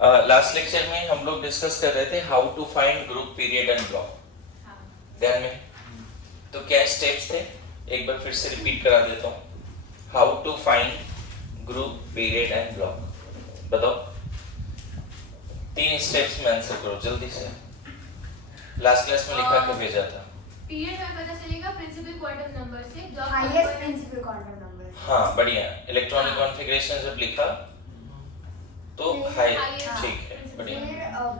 Last lecture में हम लोग डिस्कस कर रहे थे how to find group period and block. ध्यान में तो क्या स्टेप्स थे, एक बार फिर से रिपीट करा देता हूँ। How to find group period and block, बताओ 3 स्टेप्स में आंसर करो जल्दी से। लास्ट क्लास में लिखा के भेजा था। पीरियड में पता चलेगा प्रिंसिपल क्वांटम नंबर से, जो हाईएस्ट प्रिंसिपल क्वांटम नंबर। हाँ बढ़िया, इलेक्ट्रॉनिक कॉन्फ़िगरेशन जब लिखा तो हाई, ठीक है बढ़िया।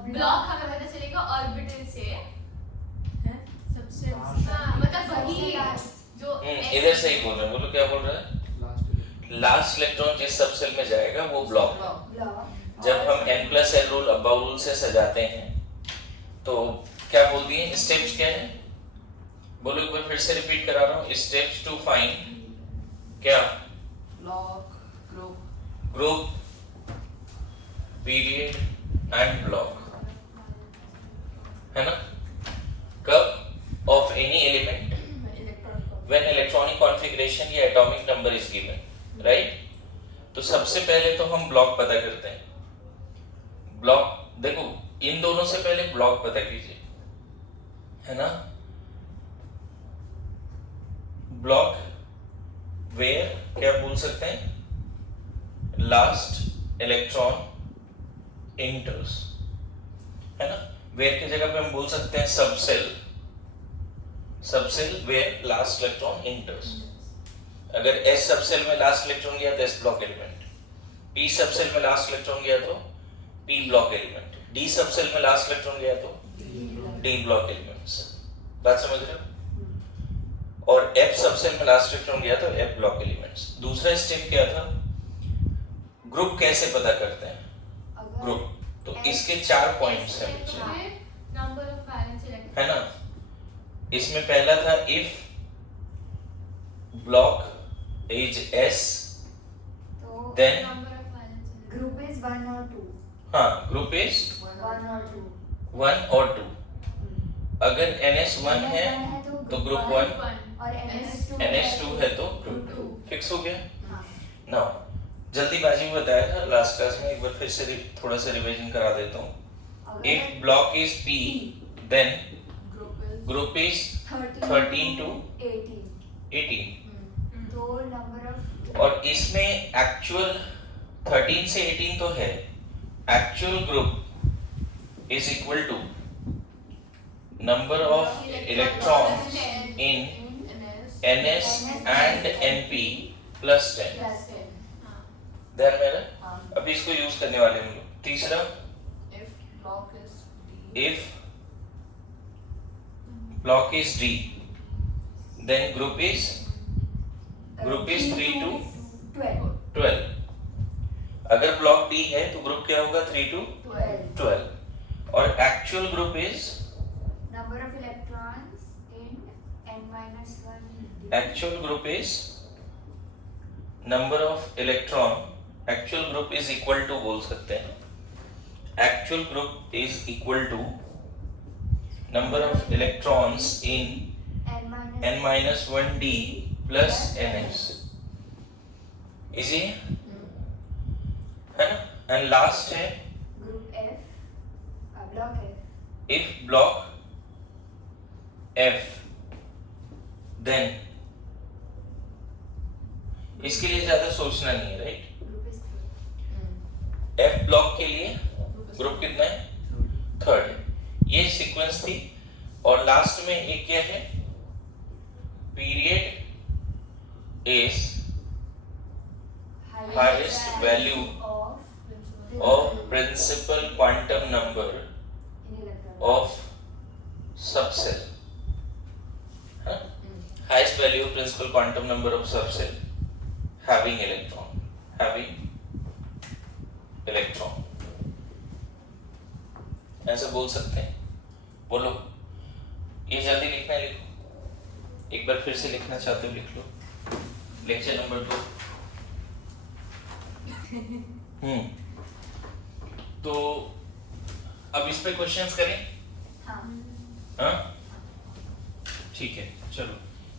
ब्लॉक हमें पता चलेगा ऑर्बिटल से, सबसे मतलब वही जो इधर से ही बोल रहे हैं, बोलो क्या बोल रहे हैं। लास्ट इलेक्ट्रॉन जिस सबसेल में जाएगा वो ब्लॉक। जब हम n+l रूल अबाउ रूल से सजाते हैं तो क्या बोल दिए, स्टेप्स क्या है बोलो, एक बार फिर से रिपीट करा रहा हूँ। स्टेप्स टू फाइंड क्या, block, group period and block, है ना। कब, of any element when electronic configuration या atomic number is given, right. तो सबसे पहले तो हम ब्लॉक पता करते हैं। ब्लॉक देखो, इन दोनों से पहले ब्लॉक पता कीजिए, है ना। ब्लॉक वेयर क्या बोल सकते हैं, लास्ट इलेक्ट्रॉन इंटर्स, है ना। वेयर की जगह पे हम बोल सकते हैं subshell, subshell where last electron enters. अगर S सबसेल में लास्ट इलेक्ट्रॉन गया तो S block element, P subshell में लास्ट इलेक्ट्रॉन गया तो P block element, D subshell में लास्ट इलेक्ट्रॉन गया तो D ब्लॉक एलिमेंट्स। बात समझ रहे हो। और F सबसेल में लास्ट इलेक्ट्रॉन गया तो F ब्लॉक एलिमेंट्स। दूसरा स्टेप क्या था, ग्रुप कैसे पता करते हैं। ग्रुप तो इसके 4 पॉइंट्स हैं बच्चे, नंबर ऑफ वैलेंस इलेक्ट्रॉन, है ना। इसमें पहला था if block is S then number of valence group is 1 और 2। हाँ, ग्रुप इज 1 और 2। 1 और 2। अगर NS1 है तो ग्रुप 1 और NS2 है तो ग्रुप 2। फिक्स हो गया। हाँ। नाउ जल्दीबाजी में बताया था लास्ट क्लास में, एक बार फिर से थोड़ा सा रिवीजन करा देता हूँ। If block is P then group is 13 to 18। तो नंबर ऑफ, और इसमें एक्चुअल 13 से 18 तो है, actual group is equal to number of electrons in NS and NP plus 10। ध्यान में रहा, अभी इसको यूज करने वाले हम लोग। तीसरा, if block is D then group is 3 to 12। अगर ब्लॉक D है तो ग्रुप क्या होगा, 3 to 12। और actual group is number of electrons in n-1। Actual group is number of electron, actual group is equal to बोल सकते हैं, actual group is equal to number of electrons in n-1d plus NS। Easy है ना। And last है group F, block F। If block F then, इसके लिए ज्यादा सोचना नहीं है, राइट। F ब्लॉक के लिए ग्रुप कितना है, 3rd। ये सीक्वेंस थी। और लास्ट में एक क्या है, period is highest value of principal quantum number of subcell, huh? Highest value of principal quantum number of subcell having electron, ऐसे बोल सकते हैं। बोलो, ये जल्दी लिखना है, लिखो एक बार फिर से, लिखना चाहते हो लिख लो। Lecture number 2। तो अब इस पे क्वेश्चंस करें। हाँ ठीक है, चलो।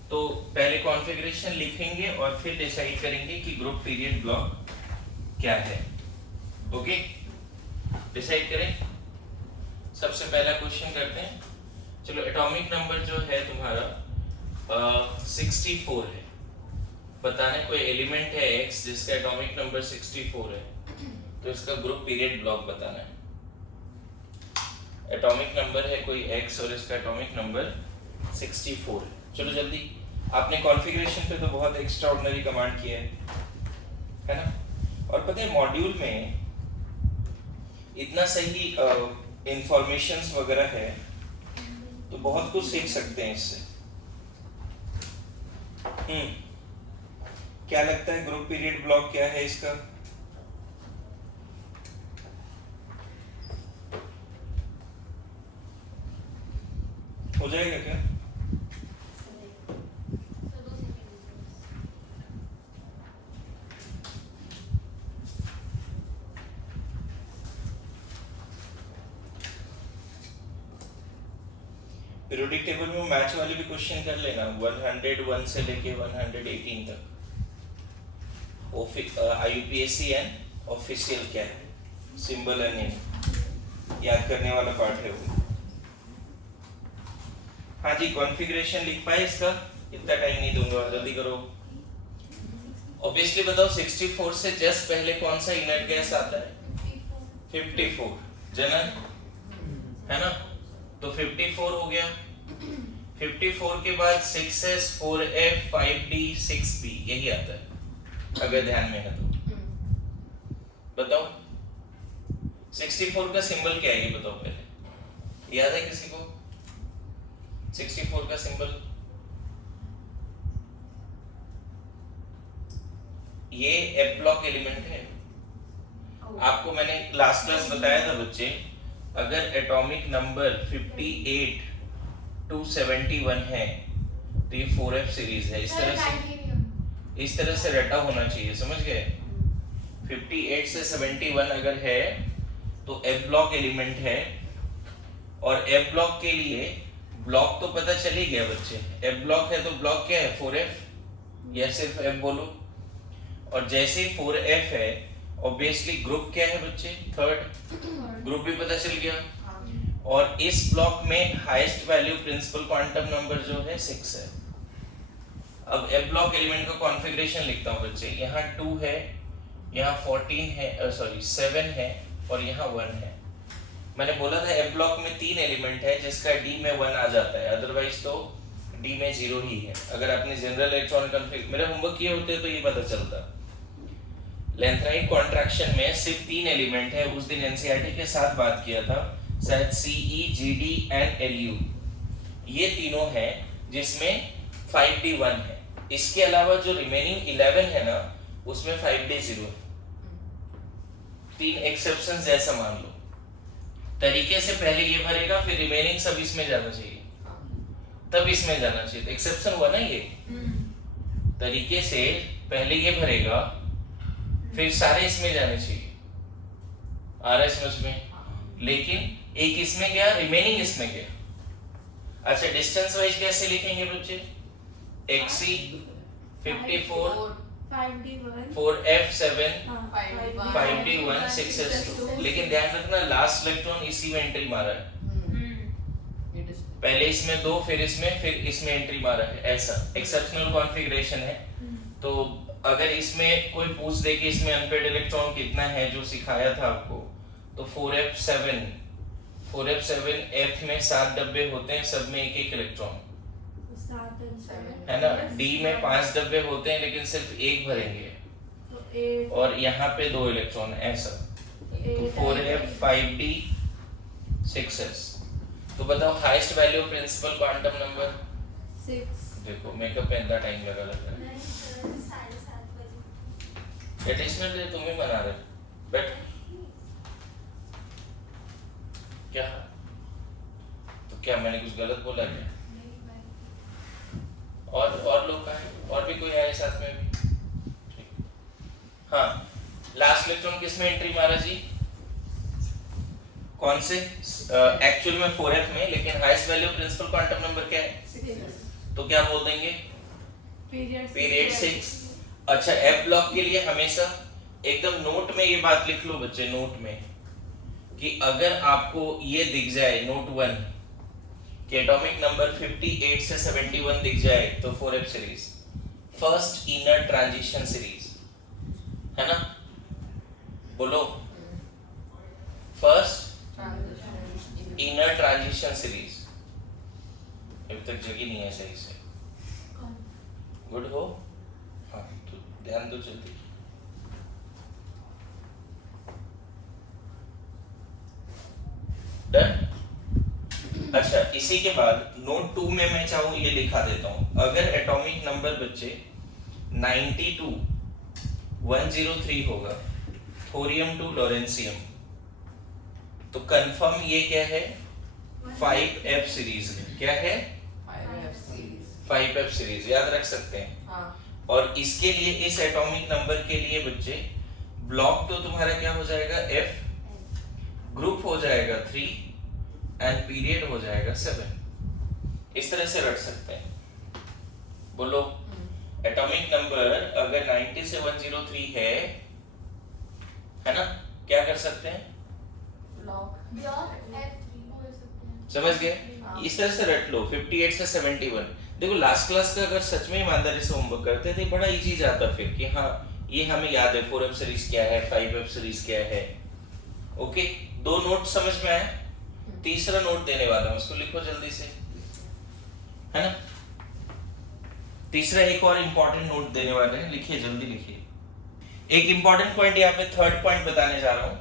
तो पहले कॉन्फ़िगरेशन लिखेंगे और फिर डिसाइड करेंगे कि ग्रुप पीरियड ब्लॉक क्या है। ओके डिसाइड करें। सबसे पहला क्वेश्चन करते हैं। चलो एटॉमिक नंबर जो है तुम्हारा 64 है। बताना कोई एलिमेंट है x जिसका एटॉमिक नंबर 64 है, तो इसका ग्रुप पीरियड ब्लॉक बताना है। एटॉमिक नंबर है कोई x और इसका एटॉमिक नंबर 64 है। चलो जल्दी, आपने कॉन्फ़िगरेशन पे तो बहुत एक्स्ट्रा ऑर्डिनरी कमांड किया है ना। और पता है मॉड्यूल में इतना सही इंफॉर्मेशंस वगैरह है, तो बहुत कुछ सीख सकते हैं इससे। क्या लगता है ग्रुप पीरियड ब्लॉक क्या है इसका? हो जाएगा क्या? पीरियोडिक टेबल में मैच वाले भी क्वेश्चन कर लेना, 101 से लेके 118 तक। IUPAC एंड ऑफिशियल क्या है, सिंबल एंड नेम, याद करने वाला पार्ट है वो। हाँ जी, कॉन्फ़िगरेशन लिख पाए इसका? इतना टाइम नहीं दूंगा, जल्दी करो। ऑब्वियसली बताओ 64 से जस्ट पहले कौन सा इनर गैस आता है? 54 जनन है ना, तो 54 हो गया। 54 के बाद 6s 4f 5d 6b यही आता है, अगर ध्यान में है तो। बताओ 64 का सिंबल क्या है ये बताओ पहले, याद है किसी को 64 का सिंबल? ये एफ ब्लॉक एलिमेंट है। आपको मैंने लास्ट क्लास बताया था बच्चे, अगर एटॉमिक नंबर 58 to 71 है तो ये 4f सीरीज है। इस तरह से रटा होना चाहिए, समझ गए? 58 से 71 अगर है तो एफ ब्लॉक एलिमेंट है, और एफ ब्लॉक के लिए ब्लॉक तो पता चल ही गया बच्चे। एफ ब्लॉक है तो ब्लॉक क्या है? 4f या सिर्फ f बोलो। और जैसे ही 4f है, ऑब्वियसली ग्रुप क्या है बच्चे? थर्ड। ग्रुप भी पता चल गया। और इस ब्लॉक में highest value principal quantum number जो है 6 है। अब एफ ब्लॉक एलिमेंट का कॉन्फ़िगरेशन लिखता हूं बच्चे। यहाँ 2 है, यहाँ 14 है, सॉरी 7 है, और यहाँ 1 है। मैंने बोला था एफ ब्लॉक में 3 एलिमेंट है जिसका डी में 1 आ जाता है, अदरवाइज तो डी में 0 ही है। अगर आपने जनरल इलेक्ट्रॉन कॉन्फ़िग मेरा होमवर्क किए होते तो ये पता चलता। लेंथराइड कॉन्ट्रैक्शन में सिर्फ 3 एलिमेंट है। उस दिन एनसीईआरटी के साथ बात किया था, शायद CE, GD एंड LU, ये तीनों हैं जिसमें 5D 1 है। इसके अलावा जो रिमेनिंग 11 है ना, उसमें 5D 0 है। 3 एक्सेप्शंस जैसा मान लो। तरीके से पहले ये भरेगा, फिर रिमेनिंग सब इसमें जाना चाहिए, तब इसमें जाना चाहिए। तो एक्सेप्शन हुआ ना ये। तरीके से पहले ये भरेगा, फिर सारे इसमें जाने चाहिए। आ रहा है समझ में? लेकिन एक इसमें गया, रिमेनिंग इसमें गया। अच्छा, डिस्टेंस वाइज कैसे लिखेंगे बच्चे? XC 54 4F 7 5D 1 6S2। लेकिन ध्यान रखना लास्ट इलेक्ट्रॉन इसी में एंट्री मारा है। पहले इसमें 2, फिर इसमें एंट्री मारा है, ऐसा एक्सेप्शनल कॉन्फ़िगरेशन है। तो अगर इसमें कोई पूछ दे कि इसमें अनपेड इलेक्ट्रॉन कितना है जो सिखाया था आपको, तो 4f7 F में 7 डब्बे होते हैं, सब में 1-1 इलेक्ट्रॉन है ना। D में 5 डब्बे होते हैं लेकिन सिर्फ 1 भरेंगे, और यहाँ पे 2 इलेक्ट्रॉन, ऐसा। तो 4f 5d 6s। तो बताओ highest value principal quantum number 6। देखो मेकअप में इतना टाइम लगा रहता है। एडिशनल डे तुम ही मना रहे, बट क्या तो क्या मैंने कुछ गलत बोला क्या? और लोग का है, और भी कोई है साथ में भी? हाँ, लास्ट इलेक्ट्रॉन किस में एंट्री मारा जी? कौन से? एक्चुअल में 4f में, लेकिन highest value principal quantum number क्या है? तो क्या बोल देंगे? पीरियड 6। अच्छा, एफ ब्लॉक के लिए हमेशा एकदम नोट में ये बात लिख लो बच्चे, नोट में, कि अगर आपको ये दिख जाए नोट 1 कि एटॉमिक नंबर 58 से 71 दिख जाए तो 4f series, first inner transition series, है ना? बोलो, फर्स्ट इनर ट्रांजिशन सीरीज। अभी तक जगी नहीं है सही से। गुड हो? हाँ, तो ध्यान दो जल्दी। डन? अच्छा, इसी के बाद नोट 2 में मैं चाहूँ ये लिखा देता हूँ, अगर एटॉमिक नंबर बच्चे 92 103 होगा थोरियम टू लॉरेंसियम, तो कंफर्म ये क्या है? 5f सीरीज है। क्या है? 5f सीरीज, याद रख सकते हैं। हाँ। और इसके लिए, इस एटॉमिक नंबर के लिए बच्चे, ब्लॉक तो तुम्हारा क्या हो जाएगा? f, ग्रुप हो जाएगा 3 एंड पीरियड हो जाएगा 7। इस तरह से रख सकते हैं। बोलो, एटॉमिक नंबर अगर 90 से 103 है ना, क्या कर सकते हैं? ब्लॉक ब्लॉक F3 बोल सकते हैं। समझ गए? हाँ। इस तरह से रट लो 58 से 71। देखो लास्ट क्लास का अगर सच में ईमानदारी से होमवर्क करते थे बड़ा इजी जाता फिर कि हाँ ये हमें याद है 4f सीरीज क्या है, 5f सीरीज क्या है। ओके, 2 नोट समझ में आया? तीसरा नोट देने वाला हूं, उसको लिखो जल्दी से, है ना? तीसरा एक और इंपॉर्टेंट नोट देने वाले हैं, लिखिए जल्दी लिखिए। एक इंपॉर्टेंट पॉइंट यहाँ पे थर्ड पॉइंट बताने जा रहा हूँ,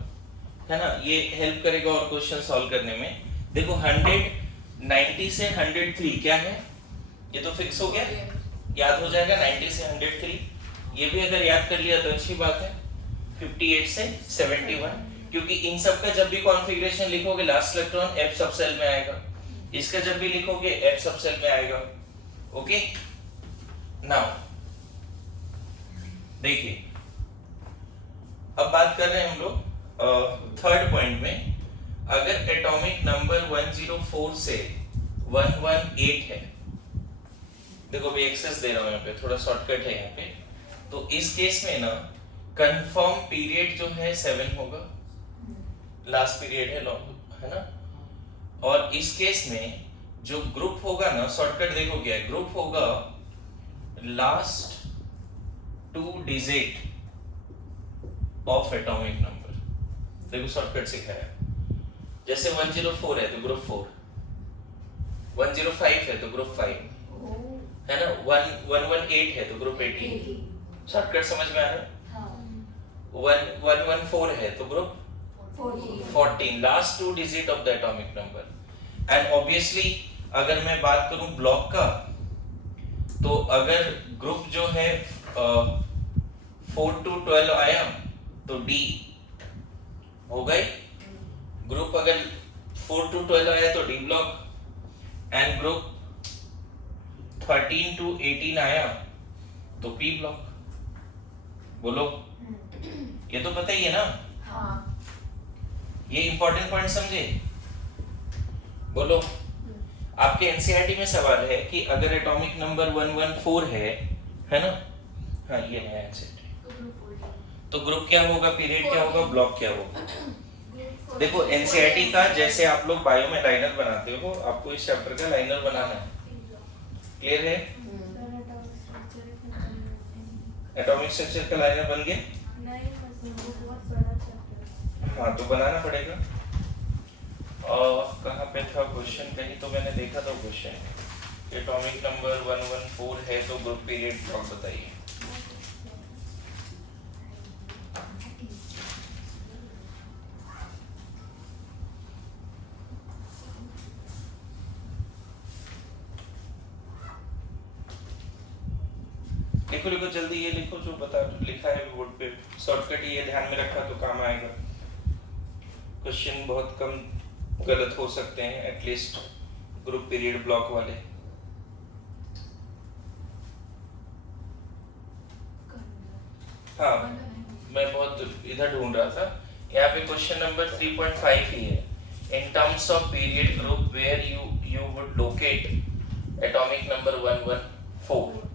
है ना? ये हेल्प करेगा और क्वेश्चन सॉल्व करने में। देखो 190 से 103 क्या है? ये तो फिक्स हो गया, याद हो जाएगा 90 से 103। ये भी अगर याद कर लिया तो अच्छी बात है। 58 से 71, क्योंकि इन सब का जब भी कॉन्फ़िगरेशन लिखोगे लास्ट इलेक्ट्रॉन f सब सेल में आएगा, इसका जब भी लिखोगे f सब सेल में आएगा। ओके, नाउ देखिए, अब बात कर रहे हैं हम लोग थर्ड पॉइंट में। अगर एटॉमिक नंबर 104 से 118 है, देखो भी एक्सेस दे रहा हूं यहाँ पे, थोड़ा शॉर्टकट है यहाँ पे। तो इस केस में ना कंफर्म पीरियड जो है 7 होगा, लास्ट पीरियड है ना? और इस केस में जो ग्रुप होगा ना, शॉर्टकट देखो क्या है, ग्रुप होगा last 2 digit of atomic number. देखो शॉर्टकट सिखाया, जैसे 104 है तो ग्रुप 4, 105 है तो ग्रुप 5, है ना? 118 है तो ग्रुप 18। शॉर्टकट समझ में आ रहा है? 114 है तो group 14, last 2 digit of the atomic number. And obviously अगर मैं बात करूं ब्लॉक का, तो अगर ग्रुप जो है 4 to 12 आया तो D हो गए। ग्रुप अगर 4 to 12 आया तो D block, and group 13 to 18 आया तो P ब्लॉक। बोलो, ये तो पता ही है ना? हाँ। ये इंपॉर्टेंट पॉइंट समझे? बोलो, आपके एनसीईआरटी में सवाल है कि अगर एटॉमिक नंबर 114 है ना? हाँ ये है एनसीईआरटी। तो ग्रुप क्या होगा, पीरियड क्या होगा, ब्लॉक क्या होगा? देखो एनसीईआरटी का जैसे आप लोग बायो में लाइनर बनाते हो, आपको इस चैप्टर का लाइनर बनाना है। क्लियर है? एटॉमिक स्ट्रक्चर का लाइनर बन गया? हाँ तो बनाना पड़ेगा। कहाँ पे था क्वेश्चन? कहीं तो मैंने देखा था क्वेश्चन, एटॉमिक नंबर 114 है तो ग्रुप पीरियड ब्लॉक बताइए। लिखो लिखो जल्दी, ये लिखो जो बता लिखा है बोर्ड पे, शॉर्टकट ये ध्यान में रखा तो काम आएगा। क्वेश्चन बहुत कम गलत हो सकते हैं, एटलीस्ट ग्रुप पीरियड ब्लॉक वाले। हाँ मैं बहुत इधर ढूंढ रहा था, यहाँ पे क्वेश्चन नंबर 3.5 ही है। In terms of period group where you would locate atomic number 114।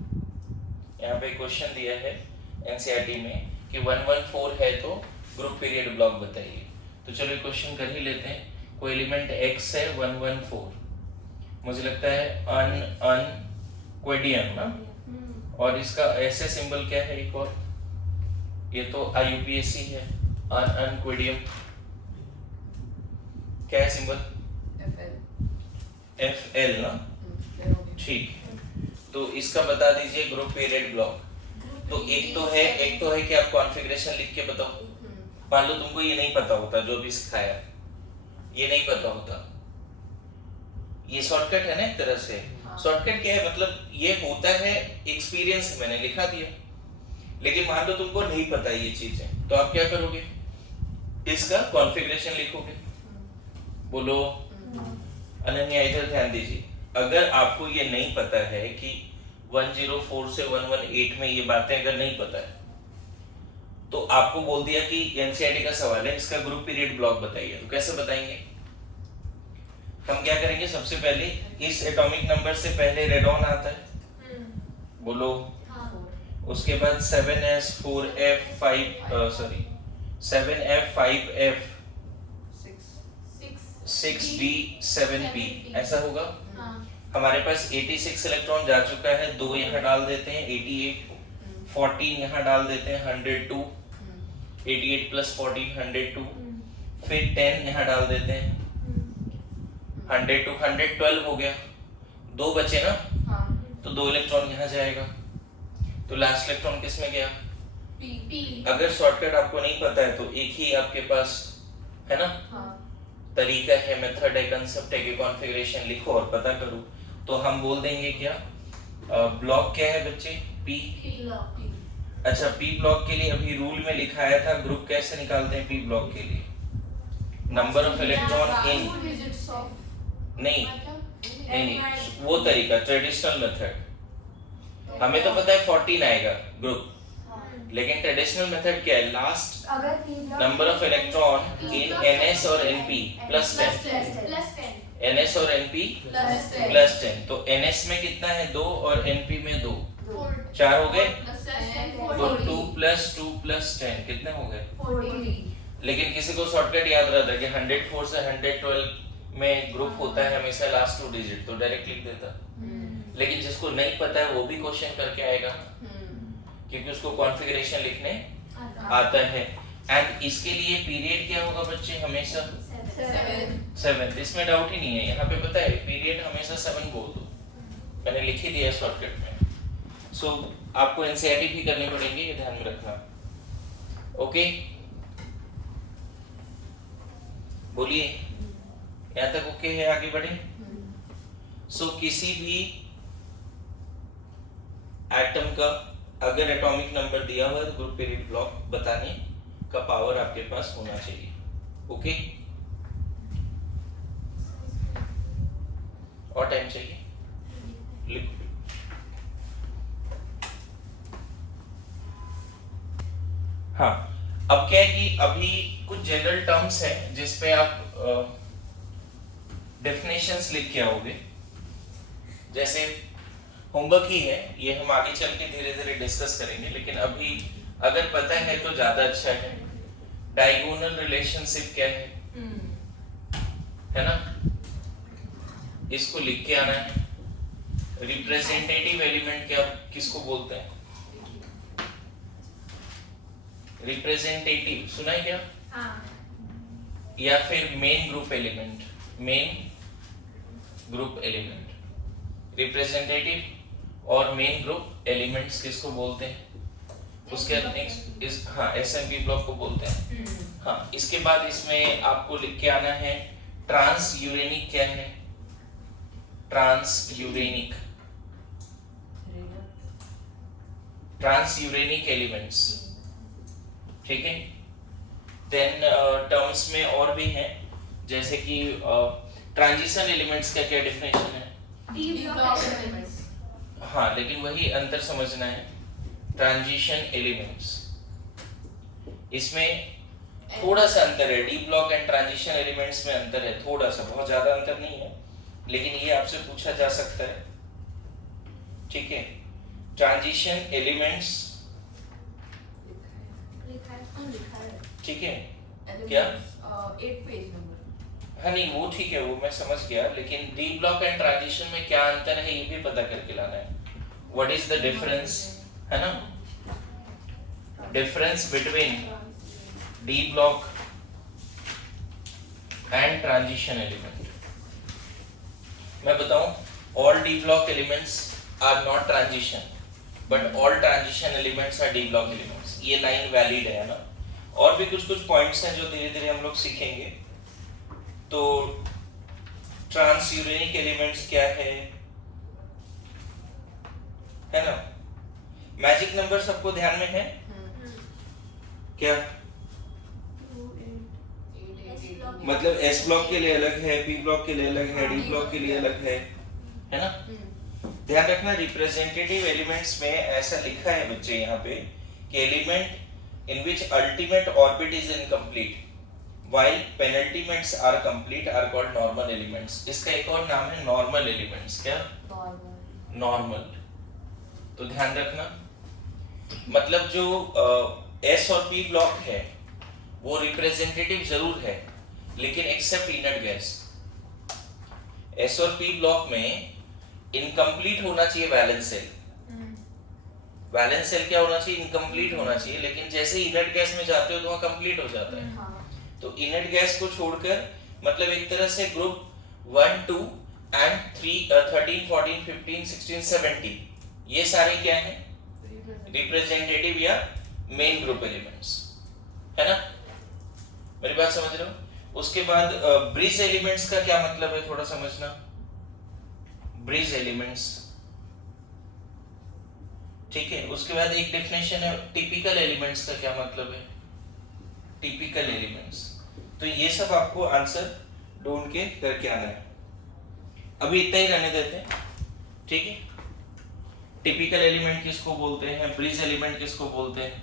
यहाँ पे क्वेश्चन दिया है एनसीईआरटी में कि 114 है तो ग्रुप पीरियड ब्लॉक बताइए। तो चलो क्वेश्चन कर ही लेते हैं। कोई एलिमेंट x है 114, मुझे लगता है अनक्वेडियम ना, और इसका ऐसे सिंबल क्या है एक और, ये तो IUPAC है, अनक्वेडियम क्या है सिंबल? FL ना, ठीक। तो इसका बता दीजिए ग्रुप पीरियड ब्लॉक। तो एक तो है कि आप कॉन्फ़िगरेशन लिख के बताओ। मान लो तुमको ये नहीं पता होता, जो भी सिखाया ये नहीं पता होता, ये शॉर्टकट है ना एक तरह से। शॉर्टकट क्या है, मतलब ये होता है एक्सपीरियंस से मैंने लिखा दिया। लेकिन मान लो तुमको नहीं पता ये चीजें, तो आप क्या करोगे, इसका कॉन्फ़िगरेशन लिखोगे। बोलो अनन्या, इधर ध्यान दीजिए। अगर आपको ये नहीं पता है कि 104 से 118 में ये बातें अगर नहीं पता है, तो आपको बोल दिया कि एनसीईआरटी का सवाल है, इसका ग्रुप पीरियड ब्लॉक बताइए, तो कैसे बताएंगे? हम क्या करेंगे, सबसे पहले इस एटॉमिक नंबर से पहले रेडॉन आता है, बोलो। उसके बाद 7s 4f 7f 5f 6d 7p, ऐसा होगा। हमारे पास 86 इलेक्ट्रॉन जा चुका है, 2 यहाँ डाल देते हैं 88, 14 यहाँ डाल देते हैं 102, 88 प्लस 14 102, फिर 10 यहाँ डाल देते हैं 102, 112 हो गया, 2 बचे ना, तो 2 इलेक्ट्रॉन यहाँ जाएगा, तो लास्ट इलेक्ट्रॉन किस में गया? P। अगर शॉर्टकट आपको नहीं पता है तो एक ही आपके पास है ना तरीका है, मेथड है, कंसेप्ट है कि कॉन्फ़िगरेशन लिखो और पता करो। तो हम बोल देंगे क्या, ब्लॉक क्या है बच्चे? P। अच्छा, P ब्लॉक के लिए अभी रूल में लिखाया था, ग्रुप कैसे निकालते हैं P ब्लॉक के लिए? नंबर ऑफ इलेक्ट्रॉन इन, नहीं, वो तरीका ट्रेडिशनल मेथड। हमें तो पता है 14 आएगा ग्रुप, लेकिन ट्रेडिशनल मेथड क्या है, last number of electron in NS और NP प्लस 10, NS और NP प्लस 10। तो NS में कितना है? 2 और NP में 2, 4 हो गए। तो 2 प्लस 10 कितने हो गए? 40। लेकिन किसी को शॉर्टकट याद रहता है कि 104 से 112 में ग्रुप होता है हमेशा लास्ट 2 डिजिट, तो डायरेक्ट लिख देता। लेकिन जिसको नहीं पता है वो भी क्वेश्चन करके आएगा, क्योंकि उसको कॉन्फ़िगरेशन लिखने आता है। एंड इसके लिए पीरियड क्या होगा बच्चे? हमेशा 7। इसमें डाउट ही नहीं है, यहाँ पे पता है पीरियड हमेशा 7 बोल दो, मैंने लिख ही दिया शॉर्टकट में। सो आपको एनसीईआरटी भी करनी पड़ेगी, ये ध्यान में रखना। ओके, बोलिए, यहाँ तक ओके है? आगे बढ़े। सो किसी भी एटम का अगर एटॉमिक नंबर दिया हुआ है तो ग्रुप पीरियड ब्लॉक बताने का पावर आपके पास होना चाहिए। ओके, और टाइम चाहिए? लिखो। हाँ, अब क्या है कि अभी कुछ जनरल टर्म्स हैं जिसपे आप डेफिनेशंस लिख के आओगे। जैसे होमवर्क ही है ये, हम आगे चल के धीरे धीरे डिस्कस करेंगे, लेकिन अभी अगर पता है तो ज्यादा अच्छा है। डायगोनल रिलेशनशिप क्या है ना, इसको लिख के आना है। रिप्रेजेंटेटिव एलिमेंट क्या, किसको बोलते हैं? रिप्रेजेंटेटिव सुना है क्या? या फिर main group element, main group element. Representative और मेन ग्रुप एलिमेंट्स किसको बोलते हैं? उसके नेक्स्ट इस, हाँ, एसएमपी ब्लॉक को बोलते हैं। हाँ, इसके बाद इसमें आपको लिख के आना है ट्रांस यूरेनिक क्या है? Transuranic, transuranic elements, ठीक है। देन टर्म्स में और भी हैं, जैसे कि ट्रांजिशन एलिमेंट्स का क्या डेफिनेशन है? हाँ, लेकिन वही अंतर समझना है। ट्रांजिशन एलिमेंट्स, इसमें थोड़ा सा अंतर है, D block and transition elements में अंतर है थोड़ा सा, बहुत ज्यादा अंतर नहीं है, लेकिन ये आपसे पूछा जा सकता है, ठीक है। ट्रांजिशन एलिमेंट्स, ठीक है क्या? 8 पेज नंबर। हाँ नहीं वो ठीक है, वो मैं समझ गया, लेकिन डी ब्लॉक एंड ट्रांजिशन में क्या अंतर है ये भी पता करके लाना है। व्हाट इज द डिफरेंस, है ना? Difference between D block and transition element. मैं बताऊं, all D block elements are not transition, but all transition elements are D block elements। ये लाइन वैलिड है ना? और भी कुछ कुछ पॉइंट्स हैं जो धीरे धीरे हम लोग सीखेंगे। तो ट्रांसयूरेनिक एलिमेंट्स क्या है ना? मैजिक नंबर सबको ध्यान में है क्या? मतलब S ब्लॉक के लिए अलग है, P ब्लॉक के लिए अलग है, D ब्लॉक के लिए अलग है ना? ध्यान रखना, रिप्रेजेंटेटिव एलिमेंट्स में ऐसा लिखा है बच्चे यहाँ पे कि element in which ultimate orbit is incomplete while penultimates are complete are called normal elements. इसका एक और नाम है नॉर्मल एलिमेंट्स। क्या? नॉर्मल। तो ध्यान रखना, मतलब जो S और P ब्लॉक है वो रिप्रेजेंटेटिव जरूर है, लेकिन एक्सेप्ट इनर्ट गैस। S और P ब्लॉक में इनकम्प्लीट होना चाहिए वैलेंस सेल। वैलेंस सेल क्या होना चाहिए? इनकम्प्लीट होना चाहिए, लेकिन जैसे इनर्ट गैस में जाते हो तो वहाँ कंप्लीट हो जाता है। तो इनर्ट गैस को छोड़कर मतलब एक तरह से ग्रुप 1, 2 एंड 3, 13, 14, 15, 16, 17 ये सारे क्या हैं? रिप्रेजेंटेटिव या मेन ग्रुप एलिमेंट्स, है ना? मेरी बात समझ रहे हो? उसके बाद ब्रिज एलिमेंट्स का क्या मतलब है थोड़ा समझना। ब्रिज एलिमेंट्स, ठीक है। उसके बाद एक डेफिनेशन है टिपिकल एलिमेंट्स का क्या मतलब है। टिपिकल एलिमेंट्स, तो ये सब आपको आंसर ढूंढ के करके आना है। अभी इतना ही रहने देते हैं, ठीक है। टिपिकल एलिमेंट किसको बोलते हैं, ब्रिज एलिमेंट किसको बोलते हैं,